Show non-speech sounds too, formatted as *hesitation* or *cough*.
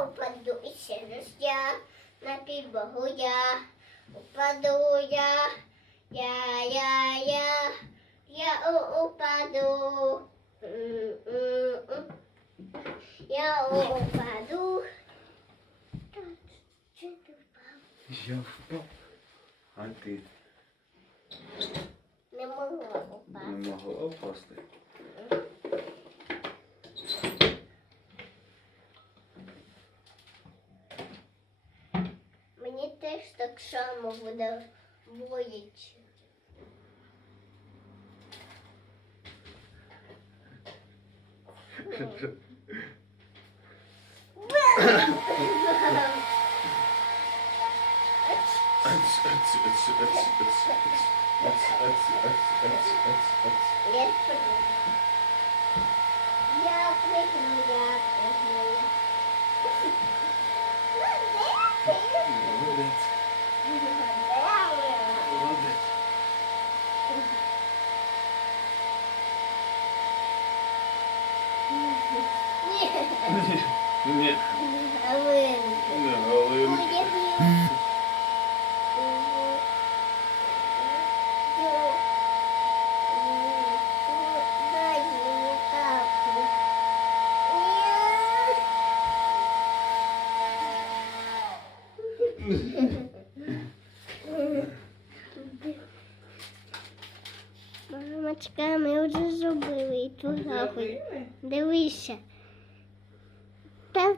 Upadu ya, nabi bahu ya upadu ya ya ya ya ya u upadu *hesitation* ya u upadu *hesitation* ya u upadu *hesitation* ya u upadu теж так само видавоїть. Я прыгну. Ні, Ні, Галинка. не Галинка. Дай Мамочка, ми вже зробили і гаху. Дивися. Так,